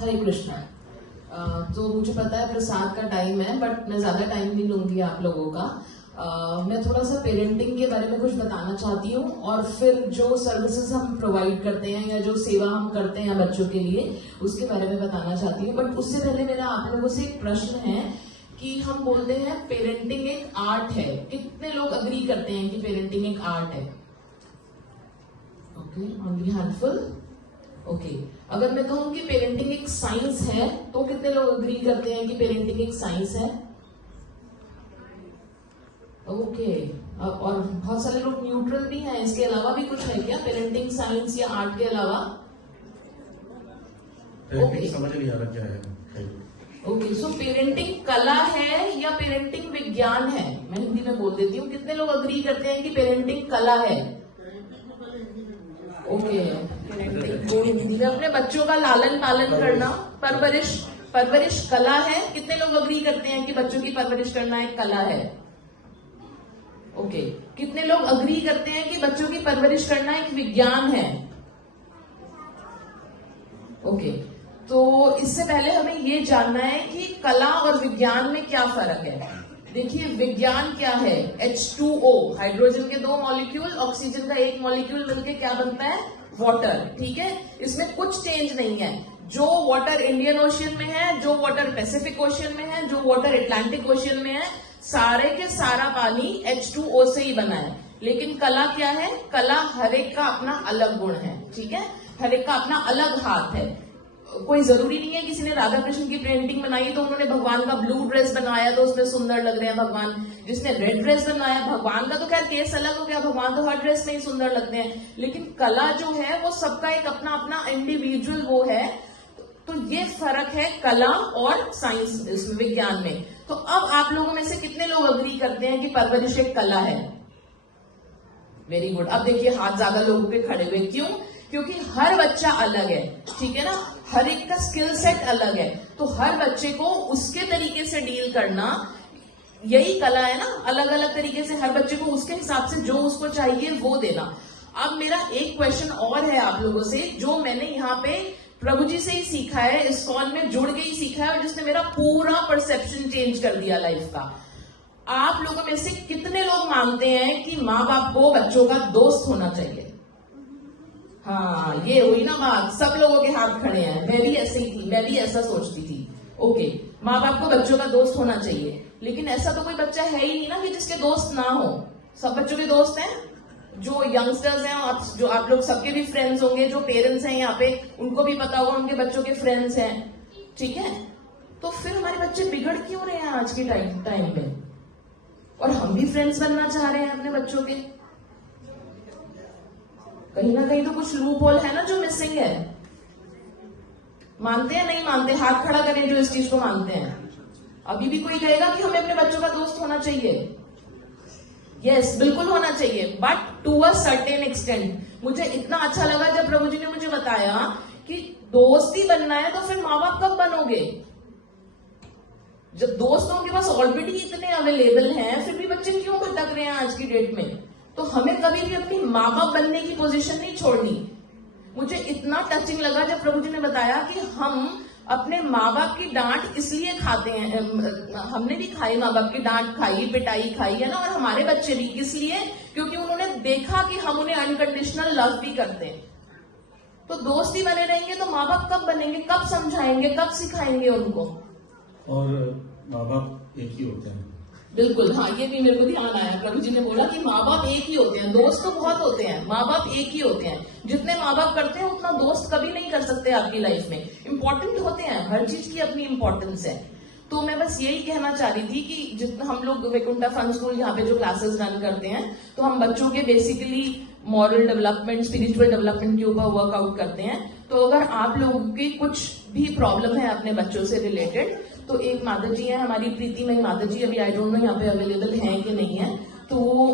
हरे कृष्णा। तो मुझे पता है प्रसाद का टाइम है, बट मैं ज्यादा टाइम नहीं लूंगी आप लोगों का। मैं थोड़ा सा पेरेंटिंग के बारे में कुछ बताना चाहती हूँ, और फिर जो सर्विसेज हम प्रोवाइड करते हैं या जो सेवा हम करते हैं बच्चों के लिए, उसके बारे में बताना चाहती हूँ। बट उससे पहले मेरा आप लोगों से एक प्रश्न है कि हम बोलते हैं पेरेंटिंग एक आर्ट है। कितने लोग अग्री करते हैं कि पेरेंटिंग एक आर्ट है? Okay, only handful. ओके, अगर मैं कहूं कि पेरेंटिंग एक साइंस है, तो कितने लोग अग्री करते हैं कि पेरेंटिंग एक साइंस है? ओके, और बहुत सारे लोग न्यूट्रल भी हैं। इसके अलावा भी कुछ है क्या पेरेंटिंग साइंस या आर्ट के अलावा? ओके, समझ नहीं आ रहा क्या है। ओके, सो पेरेंटिंग कला है या पेरेंटिंग विज्ञान है? मैं हिंदी में बोल देती हूँ। कितने लोग अग्री करते हैं कि पेरेंटिंग कला है? ओके, पेरेंटिंग को हिंदी में अपने बच्चों का लालन पालन करना, परवरिश कला है। कितने लोग अग्री करते हैं कि बच्चों की परवरिश करना एक कला है? ओके, कितने लोग अग्री करते हैं कि बच्चों की परवरिश करना एक विज्ञान है? ओके, तो इससे पहले हमें ये जानना है कि कला और विज्ञान में क्या फर्क है। देखिए, विज्ञान क्या है? H2O, हाइड्रोजन के 2 मॉलिक्यूल, ऑक्सीजन का 1 मॉलिक्यूल मिलके क्या बनता है? वाटर। ठीक है, इसमें कुछ चेंज नहीं है। जो वाटर इंडियन ओशियन में है, जो वाटर पैसिफिक ओशियन में है, जो वाटर अटलांटिक ओशियन में है, सारे के सारा पानी H2O से ही बना है। लेकिन कला क्या है? कला हर एक का अपना अलग गुण है। ठीक है, हर एक का अपना अलग हाथ है। कोई जरूरी नहीं है किसी ने राधा कृष्ण की पेंटिंग बनाई तो उन्होंने भगवान का ब्लू ड्रेस बनाया तो उसमें सुंदर लग रहे हैं भगवान। जिसने रेड ड्रेस बनाया, भगवान का तो खैर केस अलग हो गया, भगवान तो हर ड्रेस में ही सुंदर लगते हैं। लेकिन कला जो है वो सबका एक अपना अपना इंडिविजुअल वो है। तो ये फर्क है कला और साइंस, इसमें विज्ञान में। तो अब आप लोगों में से कितने लोग अग्री करते हैं कि परवरिश एक कला है? Very good. अब देखिए, हाथ ज्यादा लोगों के खड़े हुए। क्यों? क्योंकि हर बच्चा अलग है। ठीक है ना, हर एक का स्किल सेट अलग है। तो हर बच्चे को उसके तरीके से डील करना, यही कला है ना। अलग अलग तरीके से हर बच्चे को उसके हिसाब से जो उसको चाहिए वो देना। अब मेरा एक क्वेश्चन और है आप लोगों से, जो मैंने यहाँ पे प्रभु जी से ही सीखा है, इस कॉल में जुड़ के ही सीखा है, और जिसने मेरा पूरा परसेप्शन चेंज कर दिया लाइफ का। आप लोगों में से कितने लोग मानते हैं कि माँ बाप को बच्चों का दोस्त होना चाहिए? हाँ, ये हुई ना बात। सब लोगों के हाथ खड़े हैं। मैं भी ऐसे ही थी, मैं भी ऐसा सोचती थी। ओके, माँ बाप को बच्चों का दोस्त होना चाहिए। लेकिन ऐसा तो कोई बच्चा है ही नहीं ना कि जिसके दोस्त ना हो। सब बच्चों के दोस्त हैं। जो यंगस्टर्स हैं, जो आप लोग सबके भी फ्रेंड्स होंगे। जो पेरेंट्स हैं यहाँ पे, उनको भी पता होगा उनके बच्चों के फ्रेंड्स हैं। ठीक है, तो फिर हमारे बच्चे बिगड़ क्यों रहे हैं आज के टाइम में? और हम भी फ्रेंड्स बनना चाह रहे हैं अपने बच्चों के। कहीं ना कहीं तो कुछ लूप होल है ना जो मिसिंग है। मानते हैं नहीं मानते? हाथ खड़ा करें जो इस चीज को मानते हैं। अभी भी कोई कहेगा कि हमें अपने बच्चों का दोस्त होना चाहिए? यस, बिल्कुल होना चाहिए, but to a certain extent. मुझे इतना अच्छा लगा जब प्रभु जी ने मुझे बताया कि दोस्त ही बनना है तो फिर माँ बाप कब बनोगे? जब दोस्तों के पास ऑलरेडी इतने अवेलेबल हैं, फिर भी बच्चे क्यों भटक रहे हैं आज की डेट में? तो हमें कभी भी अपनी माँ बाप बनने की पोजीशन नहीं छोड़नी। मुझे इतना टचिंग लगा जब प्रभु जी ने बताया कि हम अपने माँ बाप की डांट इसलिए खाते हैं। हमने भी खाई, माँ बाप की डांट खाई, पिटाई खाई है ना, और हमारे बच्चे भी इसलिए क्योंकि उन्होंने देखा कि हम उन्हें अनकंडीशनल लव भी करते हैं। तो दोस्त ही बने रहेंगे तो माँ बाप कब बनेंगे? कब समझाएंगे? कब सिखाएंगे उनको? और माँ बाप एक ही होते हैं। बिल्कुल, हाँ, ये भी मेरे को ध्यान आया। प्रभु जी ने बोला कि माँ बाप एक ही होते हैं। दोस्त तो बहुत होते हैं, माँ बाप एक ही होते हैं। जितने माँ बाप करते हैं उतना दोस्त कभी नहीं कर सकते आपकी लाइफ में। इंपॉर्टेंट होते हैं, हर चीज की अपनी इंपॉर्टेंस है। तो मैं बस यही कहना चाह रही थी कि जितना हम लोग वैकुंठा फन स्कूल यहाँ पे जो क्लासेस रन करते हैं, तो हम बच्चों के basically moral development, spiritual development के ऊपर वर्कआउट करते हैं। तो अगर आप लोगों की कुछ भी प्रॉब्लम है अपने बच्चों से रिलेटेड, तो एक माता जी है हमारी, प्रीतिमयी माता जी, अभी आई डोंट नो यहाँ पे अवेलेबल है कि नहीं है, तो वो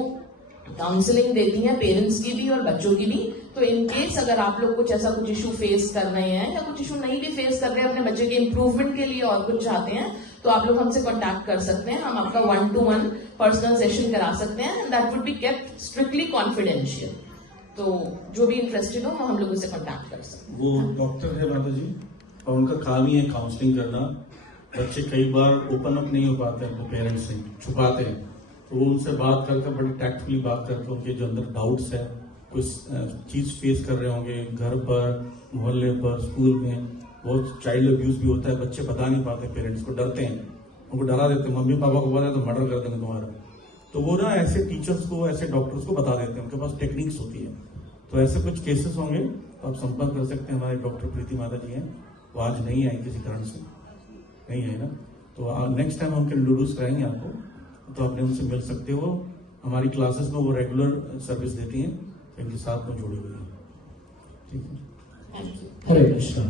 काउंसलिंग देती हैं पेरेंट्स की भी और बच्चों की भी। तो इन केस अगर आप लोग कुछ ऐसा कुछ इशू फेस कर रहे हैं या कुछ इशू नहीं भी फेस कर रहे हैं, अपने बच्चे के इंप्रूवमेंट के लिए और कुछ चाहते हैं, तो आप लोग हमसे कांटेक्ट कर सकते हैं। हम आपका 1-to-1 पर्सनल सेशन करा सकते हैं। That would be kept strictly confidential. तो जो भी इंटरेस्टेड हो वो हम लोगों से कांटेक्ट कर सकते हैं। वो डॉक्टर है माता जी और उनका काम ही है काउंसलिंग करना। बच्चे कई बार ओपन अप नहीं हो पाते हैं अपने पेरेंट्स से, छुपाते हैं, तो वो उनसे बात करके बड़ी टैक्टफुली बात करके उनके जो अंदर डाउट्स है, कुछ चीज फेस कर रहे होंगे घर पर, मोहल्ले पर, स्कूल में बहुत चाइल्ड अब्यूज भी होता है, बच्चे बता नहीं पाते, पेरेंट्स को डरते हैं, उनको डरा देते हैं, मम्मी पापा को बोला तो मर्डर कर देंगे तुम्हारा। तो वो ना ऐसे टीचर्स को, ऐसे डॉक्टर्स को बता देते हैं, उनके पास टेक्निक्स होती है। तो ऐसे कुछ केसेस होंगे तो आप संपर्क कर सकते हैं, हमारे डॉक्टर प्रीति माता जी हैं, वो आज नहीं आई किसी कारण से, नहीं है ना, तो नेक्स्ट टाइम हम इंट्रोड्यूस कराएंगे आपको, तो आपने उनसे मिल सकते हो। हमारी क्लासेस में वो रेगुलर सर्विस देती हैं, इनके साथ में जुड़ी हुई है। ठीक है, हरे कृष्णा।